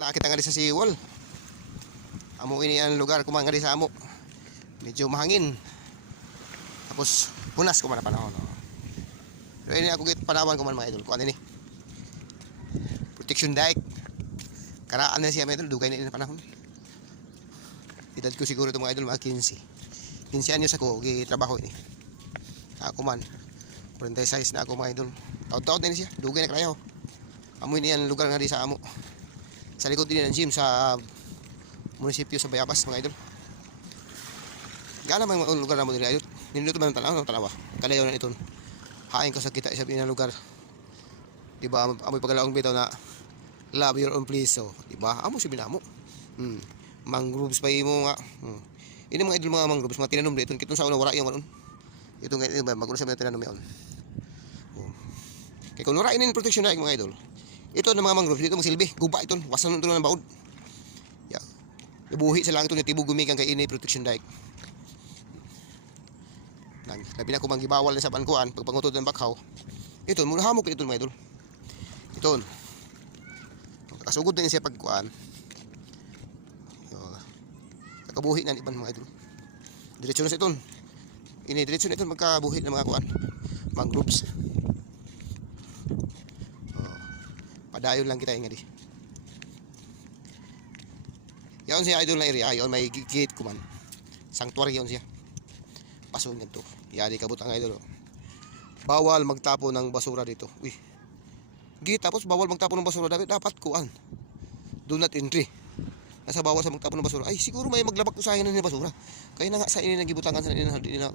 Nakakita nga di sa siwol. Amo ini ang lugar kumang nga di sa amo. Medyo mahangin. Tapos punas ko man na panahon. Pero ini ako git panawan ko man mga idol. Kuan ini. Protection dike. Karaan na siya mga idol, dugay na ini panahon. Edad ko siguro ito mga idol mga 15. 15 anyos ako gitrabaho ini. Ako man 46 na ako mga idol. Taon-taon na ini siya, dugay na kalayo. Amo ini ang lugar nga di sa amo. Sa likod din ng gym sa munisipyo sa Bayabas mga idol. Gana man ang lugar na mo nila idol. Nindot man ang tanawa. Kalayaw na iton. Hain ko sa kita sa binang lugar. Diba amoy pagalaong bitaw na love your own place so, diba? Amo si binamo. Mangroves pa imo nga. Ini mga idol mga mangroves mga tinanom dito kitong sa una wala yung anon. Ito nga ito magkuno sa mga tinanom yon. Kay kun wala inin protection na mga idol. Ito na mga mangroves dito magsilbi, guba ito, wasan ito ng baod. Ya. Ibuhi sa lang ito ni tibog gumikan kay ini protection dike. Labi na ko manggibawal na sa pankuan pag pangutod ng bakhaw. Ito muna hamok ito mga idol. Ito. Kasugod din siya pagkuan. Yo. Kakabuhi na iban mga idol. Diretso na sa ito. Ini diretso na ito magkabuhi ng mga kuan. Mangroves. Padayon lang kita nga di. Yaon siya idol na area, yaon may gate kuman. Sanctuary yaon siya. Paso niya to. Yari kabut ang idol. Bawal magtapo ng basura dito. Uy. Gate tapos bawal magtapo ng basura dapat kuan. Do not entry. Nasa bawal sa magtapo ng basura. Ay siguro may maglabak usahin na ng basura. Kaya na nga sa ini nagibutangan sa na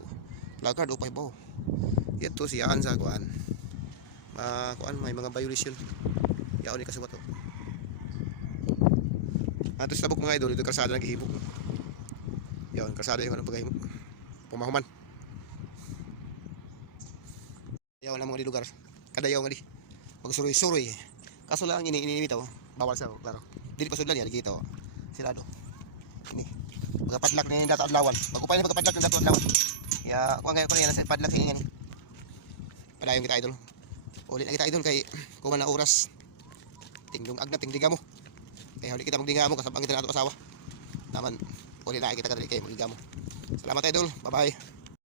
placard o paybaw. Ito siyaan sa kuan. Kuan may mga violation. Yaon ni kasubat to. Ato sa tabok mga idol, ito kalsada ng gihibok. Yaon, kalsada yung ano pagahimo. Pumahuman. Yaon ang mga di lugar. Kadayaw nga di. Magsuroy-suroy. Kaso lang ini bitaw, bawal sa klaro. Dili pa sudlan yan kita. Sirado. Ini. Pagkapadlak ni dato adlawan. Magupay ni pagkapadlak ni dato adlawan. Ya, kuan ngayon ko yan sa padlak sa ingani. Padayon kita idol. Ulit na kita idol kay kuman na oras. Tingdong agna tingdiga mo. Kaya huli kita magdinga mo kasabang kita nato asawa. Naman uli na kita kadali kay magdiga mo. Salamat idol. Bye bye.